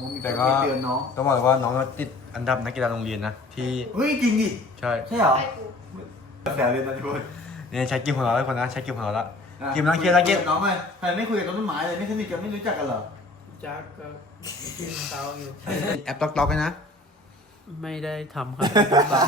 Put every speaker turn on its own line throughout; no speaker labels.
แต่ก็ต้องบอกเลยว่าน้องติดอันดับนักกีฬาโรงเรียนนะที่
เฮ้ยจริงดิ
ใช่
เหรอ
แฝดเรียนนะทุกคน
เนี่ยใช้กิมของเราทุกคนนะใช้กิมของเราละกิมน้องเกียร์น้องเกียร์
น้องไงใครไม่คุยกับต้นไม้เลยไม่สนิทกันไม่รู้จักกันเหรอ
จักก็กินเตาอยู่
แอปต๊อกๆกันนะ
ไม่ได้ทำครับ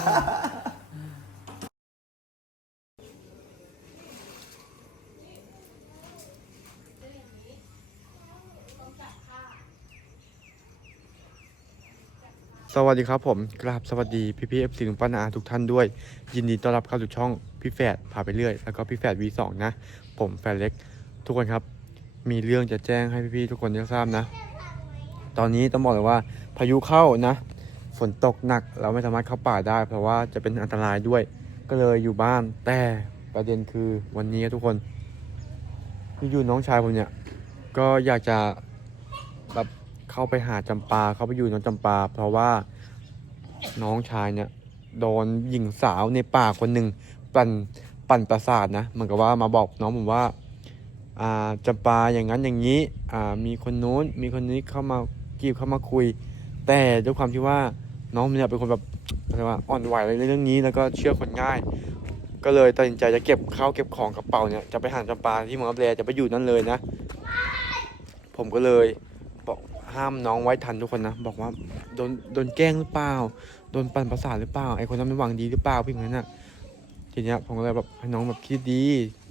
สวัสดีครับผมกราบสวัสดีพี่ๆ FC ลุงป้านาอาทุกท่านด้วยยินดีต้อนรับเข้าสู่ช่องพี่แฝดพาไปเรื่อยแล้วก็พี่แฝด V2 นะผมแฝดเล็กทุกคนครับมีเรื่องจะแจ้งให้พี่ๆทุกคนได้ทราบนะตอนนี้ต้องบอกเลยว่าพายุเข้านะฝนตกหนักเราไม่สามารถเข้าป่าได้เพราะว่าจะเป็นอันตรายด้วยก็เลยอยู่บ้านแต่ประเด็นคือวันนี้ทุกคนอยู่น้องชายผมเนี่ยก็อยากจะแบบเข้าไปหาจำปาเข้าไปอยู่น้องจำปาเพราะว่าน้องชายเนี่ยโดนหญิงสาวในป่าคนหนึ่งปั่นประสาทนะเหมือนกับว่ามาบอกน้องผมว่าจำปาอย่างนั้นอย่างนี้มีคนนู้นมีคนนี้เข้ามาจีบเข้ามาคุยแต่ด้วยความที่ว่าน้องเนี่ยเป็นคนแบบอะไรว่าอ่อนไหวในเรื่องนี้แล้วก็เชื่อคนง่ายก็เลยตัดสินใจจะเก็บข้าวเก็บของกระเป๋าเนี่ยจะไปหาจำปาที่เมืองรับแลจะไปอยู่นั่นเลยนะผมก็เลยบอกห้ามน้องไว้ทันทุกคนนะบอกว่าโดนแกล้งหรือเปล่าโดนปั่นประสาทหรือเปล่าไอ้คนนั้นมันหวังดีหรือเปล่าพี่คนนั้นน่ะทีเนี้ยผมก็เลยแบบให้น้องแบบคิดดี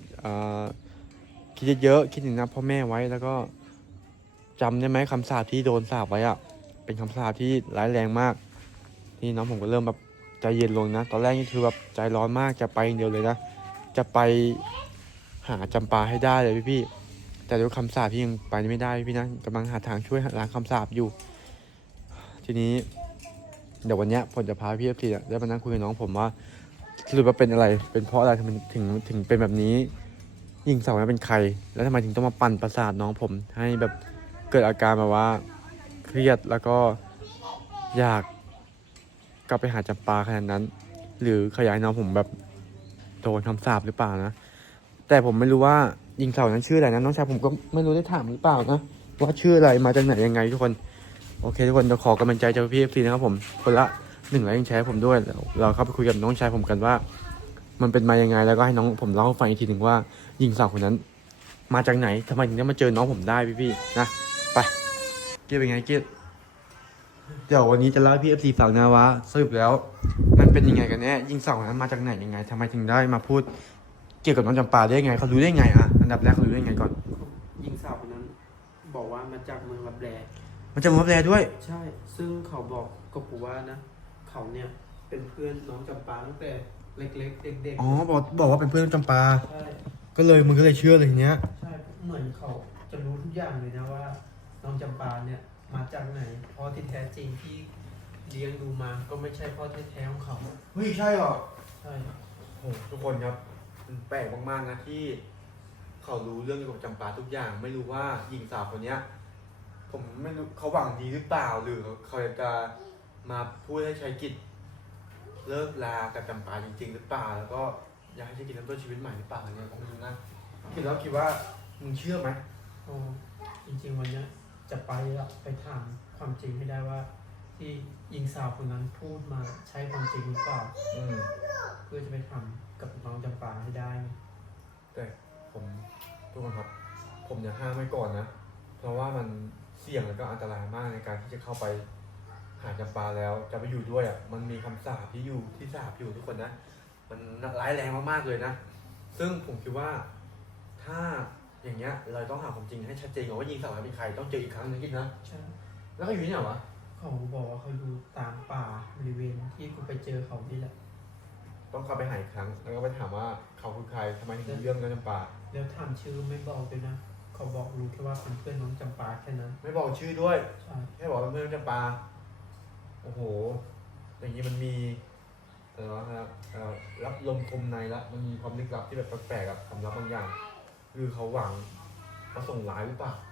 คิดเยอะๆคิดถึงนะพ่อแม่ไว้แล้วก็จำได้ไหมคำสาปที่โดนสาปไว้อะเป็นคำสาปที่ร้ายแรงมากที่น้องผมก็เริ่มแบบใจเย็นลงนะตอนแรกนี่คือแบบใจร้อนมากจะไปอย่างเดียวเลยนะจะไปหาจำปาให้ได้เลยพี่แต่ด้วยคำสาปที่ยังไปไม่ได้พี่นะกำลังหาทางช่วยล้างคำสาปอยู่ทีนี้เดี๋ยววันนี้ผมจะพาพี่FCได้มานั่งคุยกับน้องผมว่าสรุปว่าเป็นอะไรเป็นเพราะอะไรทำไมถึงเป็นแบบนี้หญิงสาวนั้นเป็นใครแล้วทำไมถึงต้องมาปั่นประสาทน้องผมให้แบบเกิดอาการแบบว่าเครียดแล้วก็อยากกลับไปหาจำปาขนาดนั้นหรือขยายน้องผมแบบโดนคำสาปหรือเปล่านะแต่ผมไม่รู้ว่าหญิงสาวนั้นชื่ออะไรนะน้องชายผมก็ไม่รู้ได้ถามหรือเปล่านะว่าชื่ออะไรมาจากไหนยังไงทุกคนโอเคทุกคนจะขอกำลังใจจากพี่FCนะครับผมคนละ1 ไลค์แชร์ผมด้วยเราเข้าไปคุยกับน้องชายผมกันว่ามันเป็นมายังไงแล้วก็ให้น้องผมเล่าให้ฟังอีกทีหนึ่งว่าหญิงสาวคนนั้นมาจากไหนทำไมถึงได้มาเจอน้องผมได้พี่นะไปเกียร์เป็นไงเกียร์เดี๋ยววันนี้จะเล่าให้พี่FCฟังนะว่าสรุปแล้วมันเป็นยังไงกันแน่หญิงสาวคนนั้นมาจากไหนยังไงทำไมถึงได้มาพูดเกี่ยวกับน้องจำปาได้ไงเขารู้ได้ไงอันดับแรกเขารู้ได้ไงก่อน
หญิงสาวคนนั้นบอกว่ามาจากเมืองลับแล
มันจะมาแปลด้วย
ใช่ซึ่งเขาบอกกับผมว่านะเขาเนี่ยเป็นเพื่อนน้องจำปาตั้งแต่เล็กๆเด็ก
อ๋อบอกว่าเป็นเพื่อนจำปา
ๆใช่
ก็เลยมึงก็เลยเชื่อเลยทีเนี้ย
ใช่เหมือนเขาจะรู้ทุกอย่างเลยนะว่าน้องจำปาเนี่ยมาจากไหนพ่อที่แท้จริงที่เลี้ยงดูมาก็ไม่ใช่พ่อแท้ๆของเขา
เฮ้ยใช่เหรอ
ใช่
โอ้ทุกคนครับมันแปลกมากๆนะที่เขารู้เรื่องเกี่ยวกับจำปาทุกอย่างไม่รู้ว่าหญิงสาวคนเนี้ยผมไม่รู้เขาหวังดีหรือเปล่าหรือเขาอยากจะมาพูดให้ใช้กิจเลิกลากับจำปาจริงๆหรือเปล่าแล้วก็อยากให้ใช้กิจเริ่มต้นชีวิตใหม่หรือเปล่าอะไรเงี้ยผมไม่รู้นะคิดว่ามึงเชื่อไหม
โอ้จริงๆวันเนี้ยจะไปถามความจริงให้ได้ว่า ที่หญิงสาวคนนั้นพูดมาใช่ความจริงหรือเปล่า เพื่อจะไปทำกับน้องจำปาให้ได้
แต่ผมทุกคนครับผมอยากห้ามไว้ก่อนนะเพราะว่ามันเสี่ยงแล้วก็อันตรายมากในการที่จะเข้าไปหาจำปาแล้วจะไปอยู่ด้วยมันมีคำสาปที่สาปอยู่ทุกคนนะมันร้ายแรงมากๆเลยนะซึ่งผมคิดว่าถ้าอย่างเงี้ยเราต้องหาความจริงให้ชัดเจนก่อนว่าหญิงสาวเป็นใครต้องเจออีกครั้งนึงคิดนะ
ใช่
แล้วก็อยู่ที่ไหนวะ
เขาบอกว่าเขาอยู่ตามป่าบริเวณที่กูไปเจอเขานี่แหละ
ต้องเข้าไปหาอีกครั้งแล้วก็ไปถามว่าเขาคือใครทำไมถึงรู้เรื่องน้องจำปา
แล้วถามชื่อไม่บอกด้วยนะ เขาบอกรู้แค่ว่าเป็นเพื่อนน้องจำปาแค่นั้น
ไม่บอกชื่อด้วย
ใช่
แค่บอกเป็นเพื่อนน้องจำปาโอ้โหอย่างนี้มันมีอะไรวะครับรับลมคมในละมันมีความลึกลับที่แบบแปลกๆกับความลับบางอย่างคือเขาหวังประสงค์ร้ายหรือเปล่า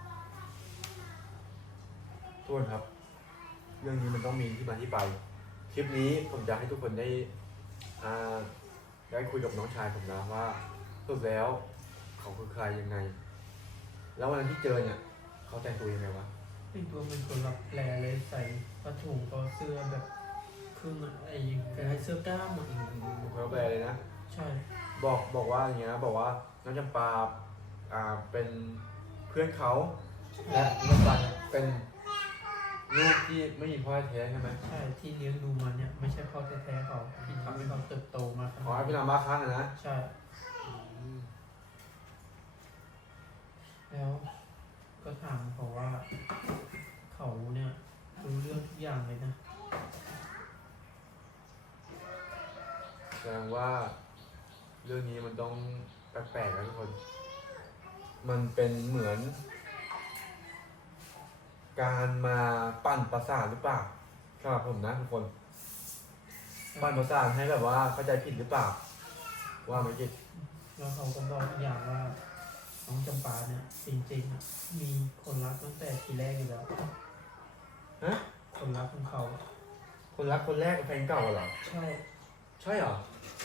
ทุกคนครับเรื่องนี้มันต้องมีที่มาที่ไปคลิปนี้ผมจะให้ทุกคนได้คุยกับน้องชายผมนะว่าสรุปแล้วเขาคือใครยังไงแล้ววันนั้นที่เจอเนี่ยเขาแต่งตัวยังไงวะ
เป็นตัวเป็นคนรับแลเลยถุงก็เสื้อแบบครึ่งอะไอ้คล้ายๆเสื้อกล้ามอะ
เขาแปลเลยนะ
ใช่
บอกว่าอย่างเงี้ยบอกว่าน้องจำปาเป็นเพื่อนเขาและน้องจำปาเป็นลูกที่ไม่มีพ่อแท้ใช่ไหม
ใช่ที่เลี้ยงดูมันเนี่ยไม่ใช่พ่อแท้ๆเขาที่ทำให้เขาเติบโตมาข
ขอ
นา
ให้
ด
พี่
นี้
นำบ้าครั้งนะ
ใช่ แล้วก็ถามเขาว่าเขาเนี่ยรู้เรื่องทุกอย่างเลยนะ
แสดงว่าเรื่องนี้มันต้องแปลกๆนะทุกคน มันเป็นเหมือน การมาปั่นประสาทหรือเปล่าสำหรับผมนะทุกคน ปั่นประสาทให้แบบว่าเข้าใจผิดหรือเปล่า ว่าไม่ผิด
แล้วเขาก็บอกอีกอย่างว่าน้องจำปาเนี่ยจริงๆอะมีคนรักตั้งแต่ทีแรกอยู่แล้ว
ฮะ
คนรักของเขา
คนรักคนแรกกับแฟนเก่าเหรอ
ใช่
ใช่เหรอ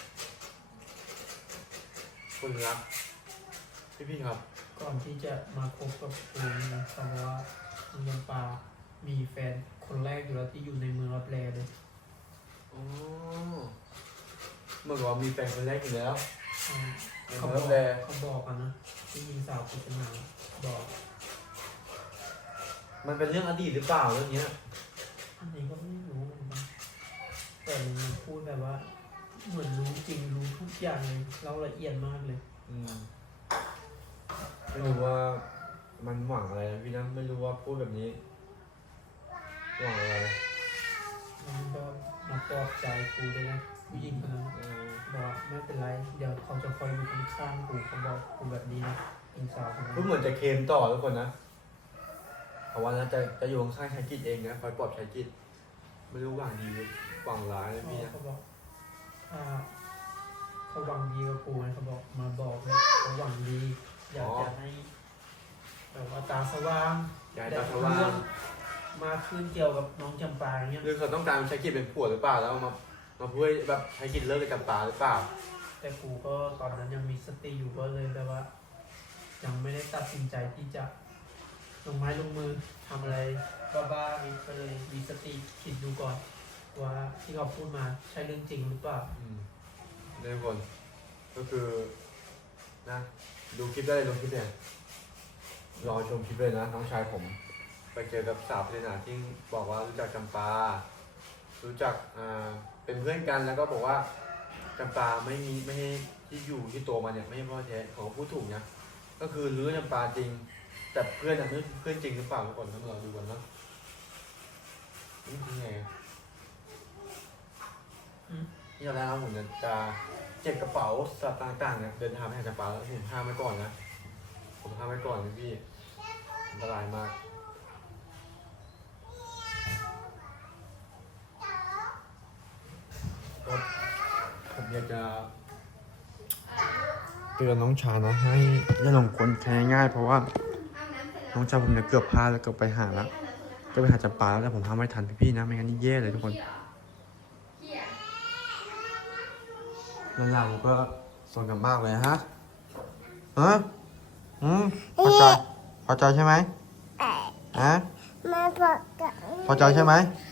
คนรัก พี่ครับ
ก่อนที่จะมาคบกับครูนี่นะเขาบอกว่าน้องจำปามีแฟนคนแรกอยู่แล้วที่อยู่ในเมืองรับแลเลย
อ๋อเมื่อก่อนมีแฟนคนแรกอยู่แล้ว
ใช่
ใน
เขา
เมือง
บ
รั
อบ ก
แล
เขาบอกกันนะที่ยิงสาวปริศนาบอก
มันเป็นเรื่องอดีตหรือเปล่าเรื่องเนี้ย
อันนี้ก็ไม่รู้เหมือนกันแต่มันพูดแบบว่า เหมือนรู้จริงรู้ทุกอย่างเลยเล่าละเอียดมากเลย
อืมไม่รู้ว่ามันหวังอะไรนะพี่นะไม่รู้ว่าพูดแบบนี้หวังอะไร
มันก็มาปลอบใจครูด้วยนะผู้หญิงคนนั้น
เออ
บอกว่าไม่เป็นไรเดี๋ยวเขาจะคอยอยู่ข้างๆครูเขาบอกครูแบบนี้นะยิงสาวคนนั้น
พูดเหมือนจะเคลมต่อทุกคนนะเพราะว่านะจะอยู่ข้างๆชายกิจเองนะคอยปลอบชายกิจไม่รู้หวังดีหรือหวังร้ายนะพี่นะ
เขาบอกถ้าเขาหวังดีกับครูนะเขาบอกมาบอกเนี่ยเขาหวังดีอยากจะให้แบบว่าตาสว่าง
ยายตาสว่าง
มากขึ้นเกี่ยวกับน้องจำปาเงี้ย
หรือเขาต้องการชายกิจเป็นผัวหรือเปล่าแล้วมาพูดแบบชายกิจเลิกกับจำปาหรือเปล่า
แต่ครูก็ตอนนั้นยังมีสติอยู่ก็เลยแบบว่า ยังไม่ได้ตัดสินใจที่จะลงไม้ลงมือทำอะไรบ้าๆก็เลยมีสติคิดดูก่อน ว่าที่เขาพูดมาใช่เรื่องจริงหรือเปล่า
นี่ทุกคนก็คือนะดูคลิปได้เลยลงคลิปเนี่ยรอชมคลิปเลยนะน้องชายผมไปเจอกับสาวปริศนาที่บอกว่ารู้จักจำปา รู้จักเป็นเพื่อนกันแล้วก็บอกว่าจำปาไม่ให้ที่อยู่ที่ตัวมันเนี่ยไม่ใช่พ่อแท้เขาก็พูดถูกนะก็คือรู้จำปาจริง แต่เพื่อนไม่เพื่อนจริงหรือเปล่าทุกคนต้องรอดูกันเนาะนี่คือไง ที่ตอนแรกผมจะเก็บกระเป๋าสตางค์ต่างๆเนี่ยเดินทางไปหาจำปาแล้วผมห้ามไว้ก่อนนะผมห้ามไว้ก่อนพี่อันตรายมากก็ผมอยากจะเตือนน้องชายนะให้อย่าหลงกลแค่ง่ายๆเพราะว่าน้องชายผมเนี่ยเกือบพลาดแล้วเกือบไปหาแล้วก็ไปหาจำปาแล้วแต่ผมห้ามไม่ทันพี่ๆนะไม่งั้นนี่แย่เลยทุกคน หลังๆผมก็สนกันมากเลยฮะพอใจพอใจใช่ไหมฮะ
มาบอกกัน
พอใจใช่ไหม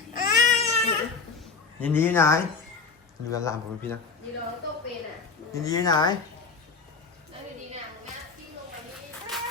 ยินดีอยู่ไหนอยู่หลังๆผมเป็นพี่นะ
ดีโดนตกเป็นอ่ะ
ยินดีอยู่ไหน
แล้วอยู่ดีนะงั้นที่ลงไปนี่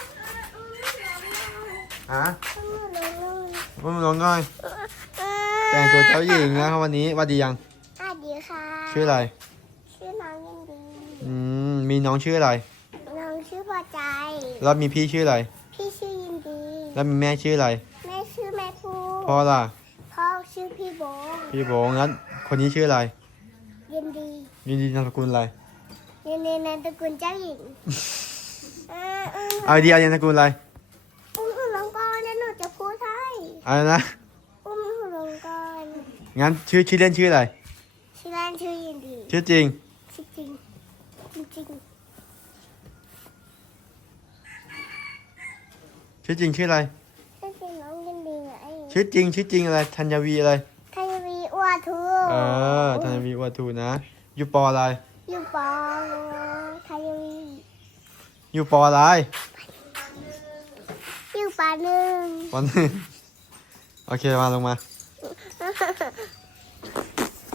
ฮะว่ามันลงหน่อยแต่งตัวเจ้าหญิงนะครับวันนี้ว่าดียัง
สวัสดีค่ะ
ชื่ออะไร
ชื่อน้องยินดี
มีน้องชื่ออะไร
น้องชื่อพอใจ
แล้วมีพี่ชื่ออะไร
พี่ชื่อยินดี
แล้วมีแม่ชื่ออะไร
แม่ชื่อแม่พู
พ่อล่ะ
พ่อชื่อพี่โบง
พี่โบงแล้วคนนี้ชื่ออะไร
ยินดี
ยินดีนามสกุลอะไร
ยินดีในตระกูลเจ้าหญิงอุ้ม
เอาดีเอานามสกุลอะไร
หุ่นลงก่อนแล้วหนูจะพูดให้
อะไรนะ
อุ้มหุ่นลงก่อน
งั้นชื่อเล่นชื่ออะไร
ชื่อเล่นชื่อยินดี
ชื่อจริง
ชื่อจริงจริง
ชื่อจริงชื่ออะไร
ชื่อจริงน้องยินดีไง
ชื่อจริงอะไรธัญวีอะไร
ไทยวีอวทู
ธัญวีวัตถุนะอยู่ปออะไร
อยู่ปองไทยวี
อยู่ปออะไร
อยู่ปาหนึ่ง
วันหนึ่งโอเคมาลงมา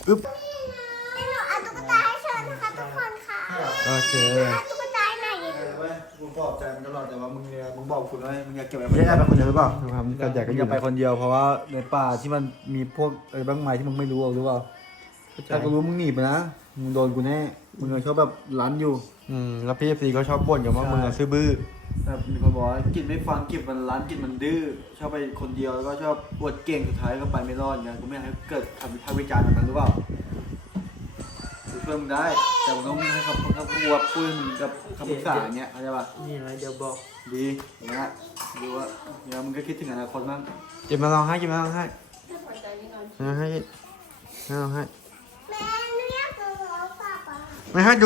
อึ๊บ
ให้หนูเอาตุ๊กตาให้เชิญนะคะทุกคนค่ะ
โอเค
เอาตุ๊กตาหน่อยดิ
เว้ยกูปลอบใจมึงตลอดแต่ว่ามึงบอกคุณว่ามึงอยากเก็บไว้ไม่ได้ไปคนเดียวหรือเปล่า
ความก็อยาก
มึ
ก็
ง
อ
อยู่ ยากไปคนเดียวเพราะว่าในป่าที่มันมีพวกอะไรบ้างไหมที่มึงไม่รู้หรือเปล่าถ้ากูรู้มึงหนีไปนะมึงโดนกูแน่มึงชอบแบบรั้นอยู่
แล้วพี่ซีก็ชอบบ่นกันว่ามึงอะซื่อบื้อ
แต่มีคนบอกว่ากิจไม่ฟังกิจมันรั้นกิจมันดื้อชอบไปคนเดียวแล้วก็ชอบอวดเก่งสุดท้ายก็ไปไม่รอดไงกูไม่อยากให้เกิดคำวิพากษ์วิจารณ์แบบนั้นหรือเปล่ากูช่วยมึงได้แต่มึงต้องให้คำพูดพูดกับคำปรึกษาอย่างเงี้ยเข้าใจป่ะ
นี่อะไรเดี๋ยวบอก
ดีอย่างเงี้ยดูว่าเดี๋ยวมึงก็คิดถึงอนาคตบ้าง
กินมาลองให้กินมาลองให้ไม่ให้ไม่ลองให้
แม่ไม่อยากดูป้าป้า
ไม่ให้ดู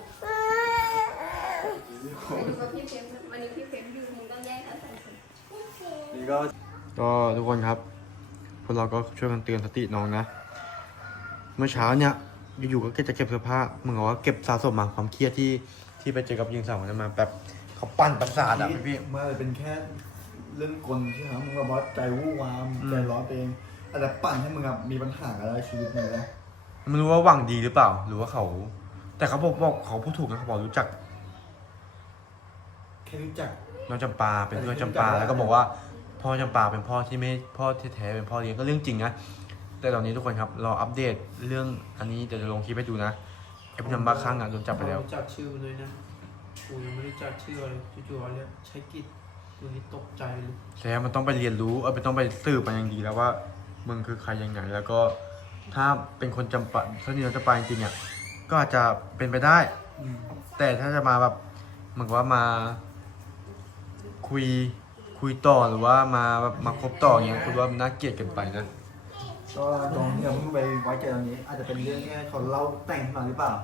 วันนี้พี่เฟรมดูมึงต้องแยกกันใส่ชุด
นี่ก็
ก็ทุกคนครับพวกเราก็ช่วยกันเตือนสติน้องนะ เมื่อเช้าเนี่ยอยู่ๆก็จะเก็บเสื้อผ้าเหมือนกับว่าเก็บสะสมมาความเครียดที่ไปเจอกับยิงสาวคนนั้นมาแบบเขาปั้นประสาทอะพี่
มันอาจจะเป็นแค่เรื่องกลที่ทำให้มึงแบบว่าใจวู่วามใจร้อนเองอาจจะปั่นให้มึงแบบมีปัญหาอะไรชีวิตมึงนะ
ไม่รู้ว่าหวังดีหรือเปล่า หรือว่าเขา แต่เขาบอกเขาพูดถูกนะเขาบอกรู้จัก
แค่รู้จัก
น้องจำปาเป็นเพื่อนจำปาแล้วก็บอกว่าพ่อจำปาเป็นพ่อที่ไม่พ่อที่แท้เป็นพ่อเลี้ยงก็เรื่องจริงนะแต่ตอนนี้ทุกคนครับรออัปเดตเรื่องอันนี้เดี๋ยวจะลงคลิปให้ดูนะไอ้พี่จำปาข้างอ่ะโดนจับไปแล้ว
รู้จักชื่อเลยนะกูยังไม่รู้จักชื่อเลยจู่ๆเขาเรียกใช้กิจตัวนี้ตกใจเลย
แล้วมันต้องไปเรียนรู้มันต้องไปสืบมาอย่างดีแล้วว่ามึงคือใครยังไงแล้วก็ถ้าเป็นคนจำปาถ้านี่เราจะไปจริงๆอ่ะก็อาจจะเป็นไปได้ แต่ถ้าจะมาแบบเหมือนกับว่ามาคุยต่อหรือว่ามาแบบมาคบต่ออย่างเงี้ยคุณว่ามันน่าเกลียดเกันไปนะ
ก็ตรงที่เราเพิ่งไปไว้ใจตรงนี้ อาจจะเป็นเรื่องแค่เขาเล่าแต่งขึ้นมาหรือเปล่า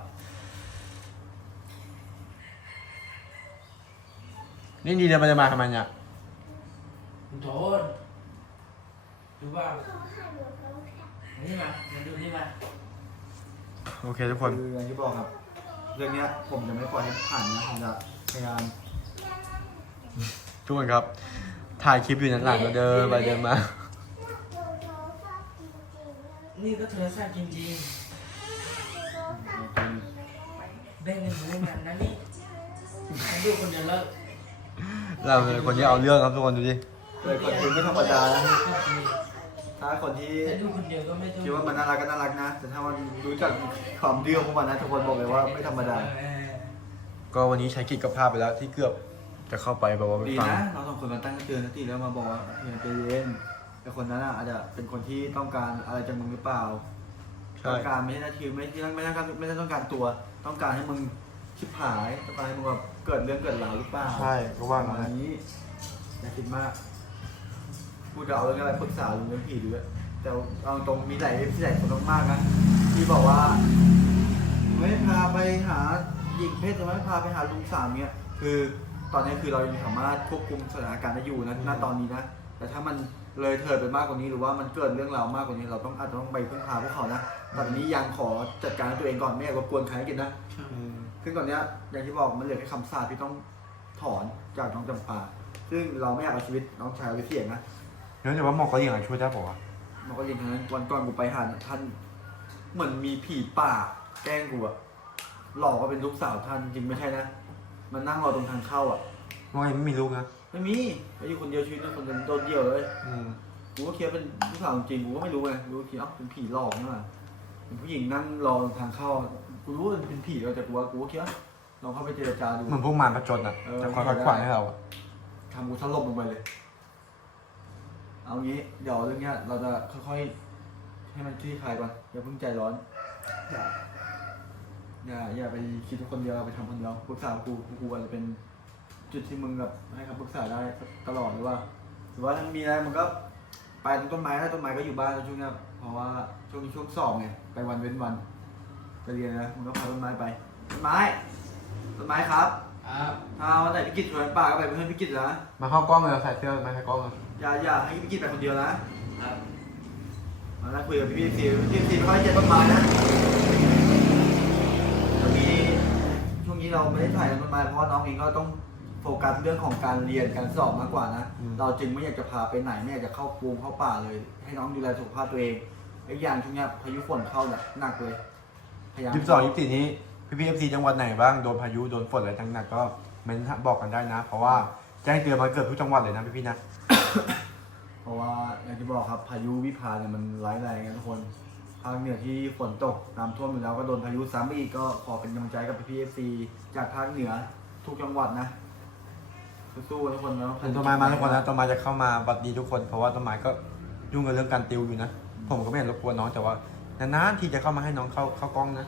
นี่ดีเดินไปเดินมาทำไมเนี่ย
คุณโทษดูว่านี่มาดูนี่มา
โอเคทุกคน
คืออย่างที่บอกครับ เรื่องเนี้ยผมจะไม่ปล่อยให้ผ่านนะผมจะพยายาม
ทุกคนครับถ่ายคลิปอยู่นั้นหลังก็เดินไปเดินมา
นี่ก็โทรศัพท์จริงๆแบ่งเงินให้มันนะนี่ฉันดูคนเดียวแล้ว
เราเป็นคนที่เอาเรื่องครับทุกคนดูดิ
เลยคนอื่นไม่ธรรมดานะถ้าคนที่
ฉันดูคนเดียวก็ไม่ต้อง
คิดว่ามันน่ารักก็น่ารักนะ แต่ถ้ามันรู้จักความดื้อของมันนะทุกคนบอกเลยว่าไม่ธรรมดา
ก็วันนี้ใช้กิจกับภาพไปแล้วที่เกือบจะเข้าไปแบบว่าไป
ดี
ฟัง
นะเราสองคนมาตั้งเตือนสติแล้วมาบอกว่าอย่าใจเย็นแต่คนนั้นอาจจะเป็นคนที่ต้องการอะไรจากมึงหรือเปล่า
ใช่
ต้องการไม่ใช่หน้าที่ไม่ได้ต้องการตัว ต้องการให้มึงชิบหายต้องการให้มึงแบบเกิดเรื่องเกิดราวหรือเปล่า
ใช่ก็ว่า
ประ
งั้
มาน ณนี้อย่าคิดมากพูดจะเอาเรื่องอะไรปรึกษาเรื่องผีด้วยแต่เอาตรงมีหลายคนมากๆนะที่บอกว่าไม่พาไปหาหญิงเพศหรือไม่พาไปหาลุงสามเนี่ยคือตอนนี้คือเรายังสามารถควบคุมสถานการณ์ได้อยู่นะณตอนนี้นะแต่ถ้ามันเลยเถิดไปมากกว่านี้หรือว่ามันเกิดเรื่องราวมากกว่านี้เราต้องอาจจะต้องไปพึ่งพาพวกเขานะตอนนี้ยังขอจัดการตัวเองก่อนไม่อยากรบกวนใครให้กินนะ ซึ่งตอนเนี้ยอย่างที่บอกมันเหลือแค่คำสาปที่ต้องถอนจากน้องจำปา ซึ่งเราไม่อยากเอาชีวิตน้องชายไปเสี่ยงนะ
แล้วแต่ว่าหมอเขาเรียกอะไรช่วยได้ป่าวะ
มันก็ยิงทางนั้นวันก่อนกูไปหาท่านเหมือนมีผีป่าแกล้งกูอะหลอกว่าเป็นลูกสาวท่านจริงไม่ใช่นะ มันนั่งรอตรงทางเข้าอะ
ว่าไงไม่มีลูกนะ
ไม่มีไปอยู่คนเดียวชีวิตนะคนเดียวโดดเดี่ยวเลย
อืม
กูก็คิดว่าเป็นลูกสาวจริงกูก็ไม่รู้ไงกูก็คิดเอ้าเป็นผีหลอกนี่หว่าเป็นผู้หญิงนั่งรอตรงทางเข้ากูรู้ว่าเป็นผีแต่กูก็คิดว่าลองเข้าไปเจรจาดู
เหมือนพวกมารประจนอ่ะจะคอยขัดขวางให้เราอะ
ทำกูสลบลงไปเลย เอางี้เดี๋ยวเรื่องเนี้ยเราจะค่อยๆให้มันคลี่คลายก่อนอย่าเพิ่งใจร้อน อย่าไปคิดว่าคนเดียวไปทำคนเดียวปรึกษากูอาจจะเป็นจุดที่มึงแบบให้คำปรึกษาได้ตลอดหรือว่าถ้ามีอะไรมันก็ไปตรงต้นไม้ถ้าต้นไม้ก็อยู่บ้านในช่วงเนี้ยเพราะว่าช่วงนี้ช่วงสอบไงไปวันเว้นวันไปเรียนนะมึงก็พาต้นไม้ไปต้นไม้ครับถ้าวันไหนพิกิจชวนป่าก็ไปเป็นเพื่อนพิกิจนะ
มาเข้ากล้องเลยใส่เสื้อมาใส่กล้องเลย
อย่าให้พิกิจไปคนเดียวนะมาแล้วคุยกับพี่ซีไม่ค่อยเจ็บต้นไม้นะช่วงนี้เราไม่ได้ถ่ายต้นไม้เพราะว่าน้องเองก็ต้องโฟกัสเรื่องของการเรียนการสอบมากกว่านะเราจึงไม่อยากจะพาไปไหนไม่อยากจะเข้าปูเข้าป่าเลย ให้น้องดูแลสุขภาพตัวเองไปอีกอย่างช่วงนี้พายุฝนเข้าหนักเลยพยายาม
22 24นี้พี่ๆ FC จังหวัดไหนบ้างโดนพายุโดนฝนอะไรทั้งหนักก็เม้นบอกกันได้นะ เพราะว่าแจ้งเตือนมาเกิดทุกจังหวัดเลยนะพี่ๆนะ
เพราะว่าอย่างที่บอกครับพายุวิภาเนี่ยมันร้ายแรงนะทุกคนภาคเหนือที่ฝนตกน้ำท่วมอยู่แล้วก็โดนพายุซ้ำอีกก็ขอเป็นกำลังใจกับพี่ๆ FC จากภาคเหนือทุกจังหวัดนะสู้ๆทุกคนนะ
ต้นไม้มาทุกคนนะต้นไม้จะเข้ามาบัดดีทุกคนเพราะว่าต้นไม้ก็ยุ่งกับเรื่องการติวอยู่นะผมก็ไม่เห็นรบกวนน้องแต่ว่านานๆที่จะเข้ามาให้น้องเข้ากล้องนะ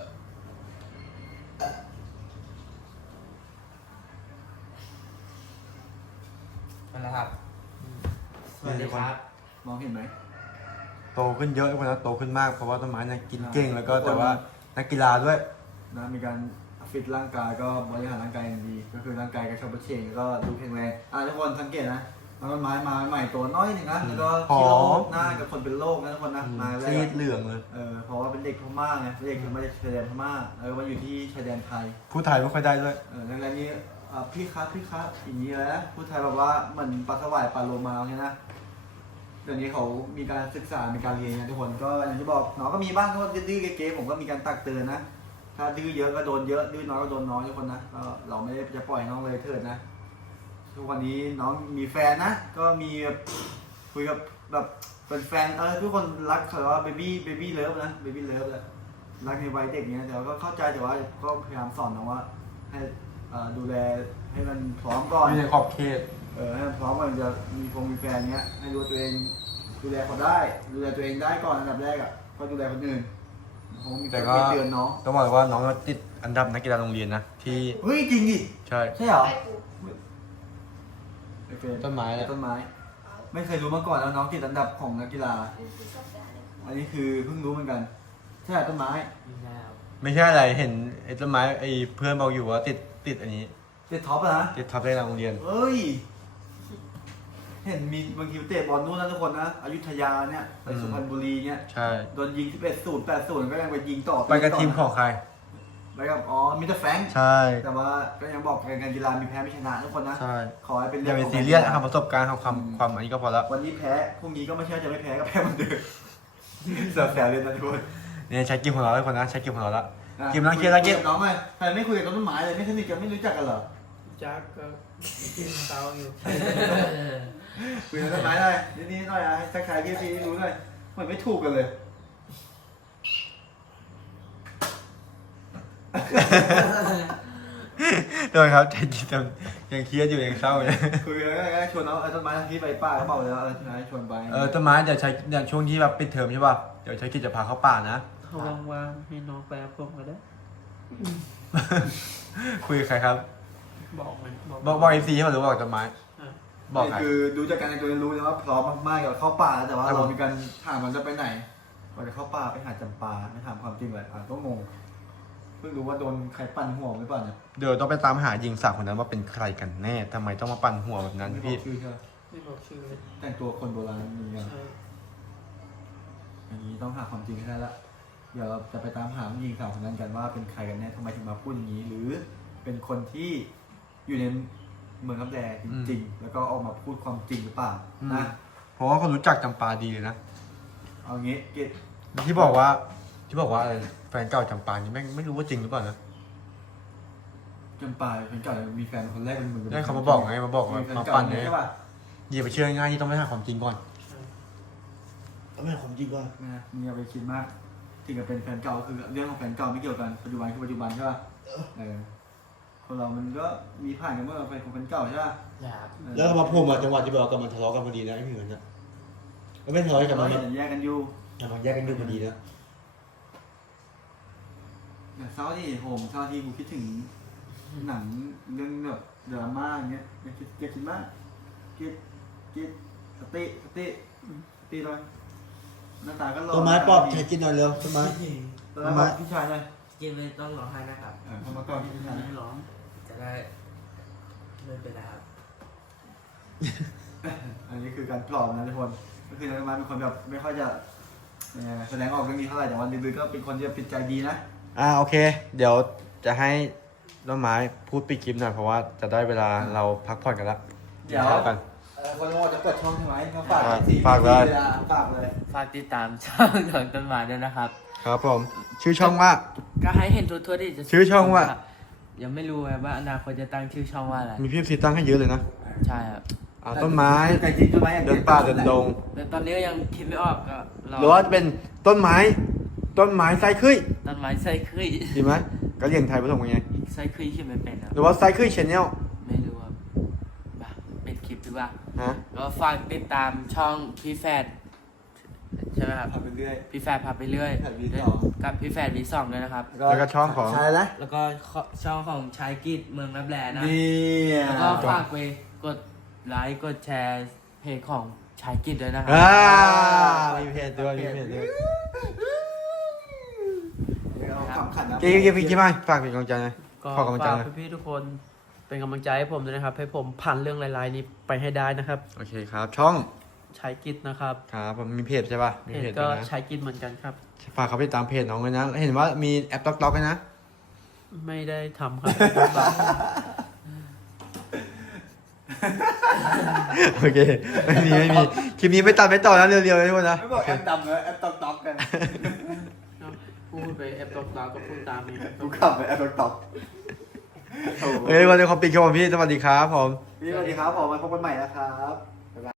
นะครับ
สวัสดีครับ
มองเห็นไหม
โตขึ้นเยอะทุกคนนะโตขึ้นมากเพราะว่าต้นไม้เนี่ยกินเก่งแล้วก็แต่ว่านักกีฬาด้วย
นะมีการฟิตร่างกายก็บริหารร่างกายอย่างดี ก็คือร่างกายกระชับกระเฉงก็ดูแข็งแรงทุกคนสังเกตนะต้นไม้มาใหม่ตัวน้อยหนึ่งนะแล้วก็ขี้โรคหน้ากับคนเป็นโรคนะทุกคนนะมาแร
ซี
ก
ดเหลืองเลย
เพราะว่าเป็นเด็กพม่าไงเด็กมาจากชายแดนพม่าแล้วก็มาอยู่ที่ชายแดนไทย
พูดไทยไม่ค่อยได้ด้วย
แรกๆนี้พี่ครับอย่างนี้เลยนะพูดไทยแบบว่าเหมือนปลาสวายปลาโลมาใช่ไหมเดี๋ยวนี้เขามีการศึกษามีการเรียนนะทุกคนก็อย่างที่บอกน้องก็มีบ้างก็ดื้อๆเก๋ๆผมก็มีการตักเตือนนะถ้าดื้อเยอะก็โดนเยอะดื้อน้อยก็โดนน้อยทุกคนนะก็เราไม่ได้จะปล่อยน้องเลยเถิดนะทุกวันนี้น้องมีแฟนนะก็มีแบบคุยกับแบบเป็นแฟนทุกคนรักเขาว่าเบบี้เลิฟนะเบบี้เลิฟเลยรักในวัยเด็กเนี้ยแต่ว่าก็เข้าใจแต่ว่าก็พยายามสอนน้องว่าให้ดูแลให้มันพร้อมก่อน
ไม่ใช่ขอบเขต
ให้มันพร้อมก่อนจะมีแฟนเนี้ยให้รู้ว่าตัวเองดูแลเขาได้ดูแลตัวเองได้ก่อนอันดับแรกก็ดูแลคนอื่นผมมี
แต่
การ
ก็
เตือนน้อง
ต้องบอกเลยว่าน้องติดอันดับนักกีฬาโรงเรียนนะที่
เฮ้ยจริงดิ
ใช่
ใช่เหรอ
ไอ้กู
ไอ้เฟรน
ต้นไม้แหละ
ต้นไม้ ไม่เคยรู้มาก่อนแล้วน้องติดอันดับของนักกีฬา
กูชอบด่าเลย
อันนี้คือเพิ่งรู้เหมือนกันใช่ต้นไม้
ไม่ใช่อะไรเห็นไอ้ต้นไม้ไอ้เพื่อนบอกอยู่ว่าติดอันนี้
ติดท็อปอะนะ
ติดท็อปนักกีฬาโรงเรียน
เฮ้ยเห็นมีบางทีเตะบอลนู่นนะทุกคนนะอยุธยาเนี่ยไปสุพรรณบุรีเนี่ย
ใช่
โดนยิง11-0 8-0ก็ยังไปยิงต่อ
ไปกับทีมของใคร
ไปกับมิสเตอร์แฟรงค์
ใช่
แต่ว่าก็ยังบอกการกีฬามีแพ้ไม่ชนะทุกคนนะ
ใช่
ขอให้เป็น
อย่าไป
ของ
ซีเรียสทำประสบการณ์ทำความอันนี้ก็พอแล้ว
วันนี้แพ้พรุ่งนี้ก็ไม่ใช่จะไม่แพ้ก็แพ้เหมือนเดิมแซวๆเลยนะทุกคน
เนี่ยใช้กิมของเราทุกคนนะใช้กิมของเราละกิมน้องเคลียร์แล้วกิม
น้องไงใครไม่คุยกับต้นไม้เลยไม่สนิทกันไม่รู้จักกันเหรอ
จักก็กินเตาอยู่
คุยกับต้นไม้หน่อยนิดๆหน่อยให้ทักทายพี่ซีรู้หน่อยเหมือนไม่ถูกกันเลย
โดนครับใจกินยังเครียดอยู่ยังเศร้าเลย
คุยกันแล้วก็ชวนน้องต้นไม้ที่ไปป่าเขาบอกเลยว่าต้นไม้ชวนไป
ต้นไม้เดี๋ยวใช้อย่างช่วงที่แบบปิดเทอมใช่ป่ะเดี๋ยวใช้กิจจะพาเข้าป่านะ
เขาว่างๆให้น้องไปกับผมก็ได้
คุยกับใครครับ
บอกมัน
บอกเอฟซีใช่ป่ะหรือบอกต้นไม้
อ่ะ
บอกใคร
คือดูจากการในตัวรู้นะว่าพร้อมมากๆกับเข้าป่าแต่ว่า
ครับผม
เรามีการถามมันจะไปไหนก่อนจะเข้าป่าไปหาจำปาไม่ถามความจริงเลยก็งงเพิ่งรู้ว่าโดนใครปั่นหัวหรือเปล่าเนี่ย
เดี๋ยวต้องไปตามหาหญิงสาวคนนั้นว่าเป็นใครกันแน่ทำไมต้องมาปั่นหัวแบบนั้น
ไม่บอ
พี่
กชื่อใช่ไหม
ไม่บอกชื่อเลย
แต่งตัวคนโบราณนี่ไง
ใช่
อย่างนี้ต้องหาความจริงให้ได้ละเดี๋ยวเราจะไปตามหาหญิงสาวคนนั้นกันว่าเป็นใครกันแน่ทำไมถึงมาพูดอย่างนี้ หรือเป็นคนที่อยู่ในเมืองรับแลจริงๆ แล้วก็ออกมาพูดความจริงหรือเปล่านะ
เพราะว่าเขารู้จักจำปาดีเลยนะ
เอางี้เกต
ที่บอกว่าอะไรแฟนเก่าจำปานี่แม่งไม่รู้ว่าจริงหรือเปล่านะ
จำปาเป็นเก่ามีแฟนคนแรกเป็นมือ
ได้เขามาบอกไงมาบอกว่า
มีแฟน
มา
เก่า
ปั่นเนี่ย
ใช่ป่ะ
อย่าไปเชื่อง่ายที่ต้องไปหาความจริงก่อน
ต้องเป็นความจริงก่อนนะมึงอย่าไปคิดมากถึงกับเป็นแฟนเก่าคือเรื่องของแฟนเก่าไม่เกี่ยวกันปัจจุบันคือปัจจุบันใช่ป่ะคนเรามันก็มีผ่านกันเมื่อเป็นของแฟนเก่าใช่ป่ะ
แล้วมาพูดมาจังหวะที่แบบกำลังทะเลาะกันพอดีนะไอ้เหมือนนะแล้วไม่ทะเลาะกันมา
แยกกันอยู่
กำลังแยกกันอยู่พอดีนะ
อย่างเศร้าที่โหมเศร้าที่กูคิดถึงหนังเรื่องแบบดราม่าอย่างเงี้ยอย่าคิดมากคิดสติเลยหน้าตาก็รอ
ต้นไม้ปอบใช้กินหน่อยเร็วต้นไม้
ต้นไม้พี่ชายเลย
กินเลยต้องร้องไห้นะครับ
ทำมาก่อนพี่ชาย
ไม่ร้อง
จะได้ไม่เป็นไรครับ
อันนี้คือการปลอบนะทุกคนก็คือต้นไม้เป็นคนแบบไม่ค่อยจะแสดงออกเรื่องนี้เท่าไหร่แต่วันลึกๆก็เป็นคนที่ปิดใจดีนะ
โอเค เดี๋ยวจะให้ต้นไม้พูดปิดคลิปหน่อยเพราะว่าจะได้เวลาเราพักผ่อนกันละ
เดี๋ยว
ข้ากัน
คนโง่จะเปิดช่องใช่ไหมมาฝาก
ฝากเลย
ฝากเลย
ฝากติดตามช่องของต้นไม้ด้วยนะครับ
ครับผม ชื่อช่องว่า
ก็ให้เห็นทั่วๆที่จะ
ชื่อช่องว่า
ยังไม่รู้เลยว่าอนาคตจะตั้งชื่อช่องว่าอะไร
มีพี่ซีตั้งให้เยอะเลยนะ
ใช่ครับ
ต้นไม้
ไก่จริงต้นไม้อย่าง
เดินป่าเดินดง
แต่ตอนนี้ก็ยังคิดไม่ออกก็รอ
หรือว่าจะเป็นต้นไม้ไซคุย
ต้นไม้ไส้คุย
ดีไหมก็เรียนไทยผสมกันไง
ไส้คุยคิดไม่เป็นครับ
หรือว่าไซคุยชแนล
ไม่รู้ครับมาเป็นคลิปดีกว่า
ฮะ
ก็ฝากติดตามช่องพี่แฟดใช่ไหมครับ
ทำไปเรื่อย
พี่แฟดพาไปเรื่อย
พี่แฟด V2
กับพี่แฟดวีสองด้วยนะครับ
แล้วก็ช่องของ
ใช่แล้ว
แล้วก็ช่องของชายกิจเมืองรับแลนะ
นี่
แล้วก็ฝากไปกดไลค์กดแชร์เพจของชายกิจด้วยนะครั
มีเพจด้วยมีเพจด้วย
เอาขำขันนะ
เกี่ยวไหมฝากเป็นกำลังใจหน่อย
ก็
ขอกำลังใจ
ฝาก
หน่อย
พี่ๆทุกคนเป็นกำลังใจให้ผมด้วยนะครับ ให้ผมผ่านเรื่องร้ายๆนี้ไปให้ได้นะครับ
โอเคครับ ช่อง
ใช้กิจนะครับ
ครับผมมีเพจใช่ป่ะมี
เพ
เพ
จ
จ
ก็
ด้วยนะ
ใช้กิจเหมือนกันครับ
ฝากเขาไปตามเพจน้องเลยนะ เห็นว่ามีแอปต๊อกๆด้วยนะ
ไม่ได้ทำครับ
โอเค ไม่มีคลิปนี้ไม่ตัดไม่ต่อนะเรียวๆเลยทุกคนนะ
ไม่บอกแอปดำเลยแอปต๊อกกัน
พูดไปแอปตกตาก็พูดตามนี้ครับ
กูขับไปแอปต๊อก
เฮ้ยวันนี้ขอปิดคลิปก่อนพี่สวัสดีครับผม
พี่สวัสดีครับผมมาพบกันใหม่นะครับ